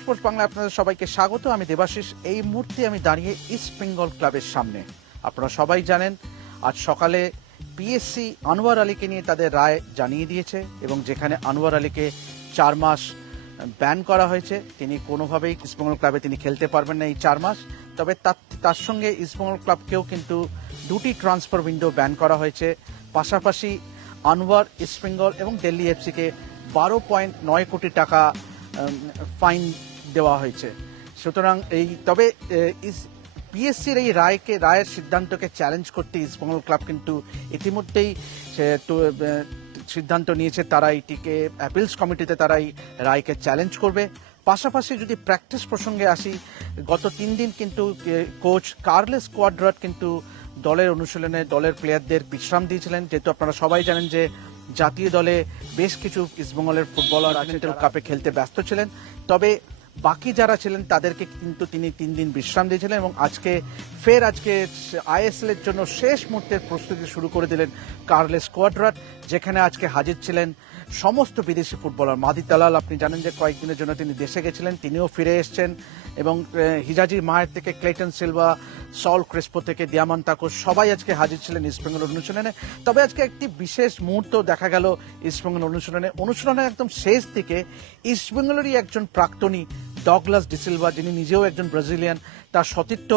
Sports Bangla আপনাদের সবাইকে স্বাগত। আমি দেবাশিস। এই মুহূর্তে আমি দাঁড়িয়ে ইস্ট বেঙ্গল ক্লাবের সামনে। আপনারা সবাই জানেন, আজ সকালে পিএসসি আনোয়ার আলীকে নিয়ে তাদের রায় জানিয়ে দিয়েছে এবং যেখানে আনোয়ার আলীকে চার মাস ব্যান করা হয়েছে, তিনি কোনোভাবেই ইস্টবেঙ্গল ক্লাবে তিনি খেলতে পারবেন না এই চার মাস। তবে তার তার সঙ্গে ইস্টবেঙ্গল ক্লাবকেও কিন্তু দুটি ট্রান্সফার উইন্ডো ব্যান করা হয়েছে। পাশাপাশি আনোয়ার ইস্টবেঙ্গল এবং দিল্লি এফসিকে বারো পয়েন্ট নয় কোটি টাকা ফাইন দেওয়া হয়েছে। সুতরাং এই, তবে পিএসসির এই রায়কে, রায়ের সিদ্ধান্তকে চ্যালেঞ্জ করতে ইস্টবেঙ্গল ক্লাব কিন্তু ইতিমধ্যেই সিদ্ধান্ত নিয়েছে তারা এইটিকে অ্যাপিলস কমিটিতে তারা এই রায়কে চ্যালেঞ্জ করবে। পাশাপাশি যদি প্র্যাকটিস প্রসঙ্গে আসি, গত তিন দিন কিন্তু কোচ কার্লেস কোয়াড্রাট কিন্তু দলের অনুশীলনে দলের প্লেয়ারদের বিশ্রাম দিয়েছিলেন। যেহেতু আপনারা সবাই জানেন যে জাতীয় দলে বেশ কিছু ইস্টবেঙ্গলের ফুটবলার আর্জেন্টাল কাপে খেলতে ব্যস্ত ছিলেন। তবে বাকি যারা ছিলেন, তাদেরকে কিন্তু তিনি তিন দিন বিশ্রাম দিয়েছিলেন এবং আজকে ফের আজকে আইএসএল এর জন্য শেষ মুহূর্তের প্রস্তুতি শুরু করে দিলেন কার্লেস কোয়াড্রাট যেখানে আজকে হাজির ছিলেন সমস্ত বিদেশি ফুটবলার। মাদি তালাল আপনি জানেন যে কয়েকদিনের জন্য তিনি দেশে গেছিলেন তিনিও ফিরে এসেছেন এবং আহ, হিজাজি মায়ের থেকে ক্লেটন সিলভা সল ক্রেসপো থেকে দিয়ামান তাকো সবাই আজকে হাজির ছিলেন ইস্টবেঙ্গল অনুশীলনে। তবে আজকে একটি বিশেষ মুহূর্ত দেখা গেল ইস্টবেঙ্গল অনুশীলনে। অনুশীলনের একদম শেষ দিকে ইস্টবেঙ্গলেরই একজন প্রাক্তনী ডগলাস ডিসিলভা যিনি নিজেও একজন ব্রাজিলিয়ান তার সতীর্থ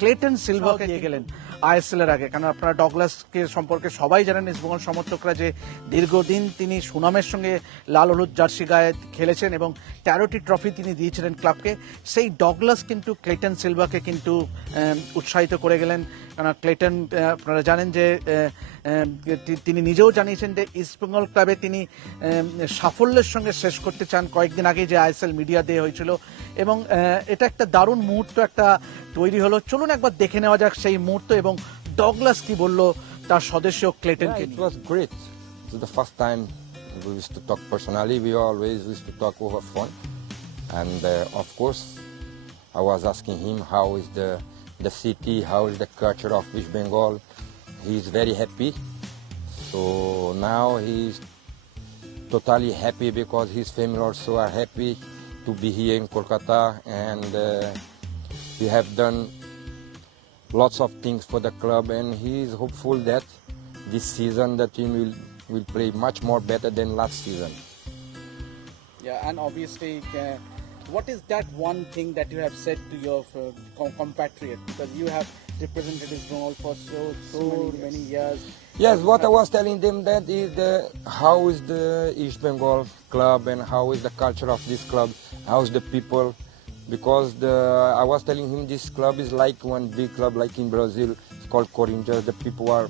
ক্লেটন সিলভাকে দিয়ে গেলেন আইএসএল এর আগে। কারণ আপনারা ডগলাসকে সম্পর্কে সবাই জানেন ইস্টবেঙ্গল সমর্থকরা যে দীর্ঘদিন তিনি সুনামের সঙ্গে লাল হলুদ জার্সি গায়ে খেলেছেন এবং তেরোটি ট্রফি তিনি দিয়েছিলেন ক্লাবকে সেই ডগলাস কিন্তু ক্লেটন সিলভাকে কিন্তু উৎসাহিত করে গেলেন। কারণ ক্লেটন আপনারা জানেন যে তিনি নিজেও জানিয়েছেন যে ইস্টবেঙ্গল ক্লাবে তিনি সাফল্যের সঙ্গে শেষ করতে চান। কয়েকদিন আগে যে আইএসএল মিডিয়া ডে হয়েছিল এবং এটা একটা দারুণ মুহূর্ত একটা তৈরি হলো চলুন একবার দেখে নেওয়া যাক সেই মুহূর্ত এবং ডগলাস কি বলল তার সদস্য ক্লেটনকে the first time we used to talk personally. We always used to talk over phone, and uh, of course, I was asking him how is the the city, how is the culture of West Bengal. He's very happy. So now he's totally happy because his family also are happy to be here in Kolkata, and uh, we have done lots of things for the club and he is hopeful that this season the team will, will play much more better than last season. Yeah, and obviously, uh, what is that one thing that you have said to your uh, com- compatriot? Because you have represented Israel for so so many years. Yes, what I was telling them that is the how is the East Bengal club and how is the culture of this club, how is the people, because the I was telling him this club is like one big club like in Brazil, it's called Corinthians. The people are,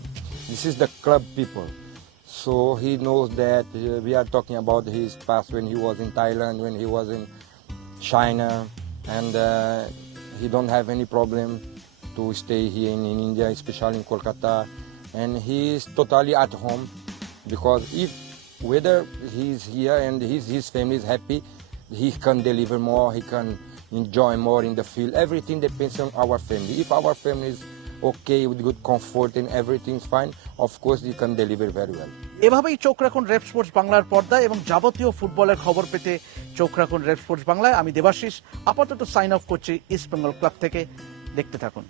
this is the club people. So he knows that uh, we are talking about his past when he was in Thailand, when he was in China, and uh, he don't have any problem to stay here in, in India, especially in Kolkata, and he is totally at home because if whether he's here and his his family is happy, he can deliver more, he can enjoy more in the field. Everything depends on our family. If our family is okay with good comfort and everything's fine, of course he can deliver very well. এভাবেই চোখ রাখুন rape sports বাংলার পর্দায় এবং যাবতীয় ফুটবলের খবর পেতে চোখ রাখুন রেপ স্পোর্টস বাংলায় আমি দেবাশিস আপাতত সাইন অফ করছি ইস্ট বেঙ্গল ক্লাব থেকে দেখতে থাকুন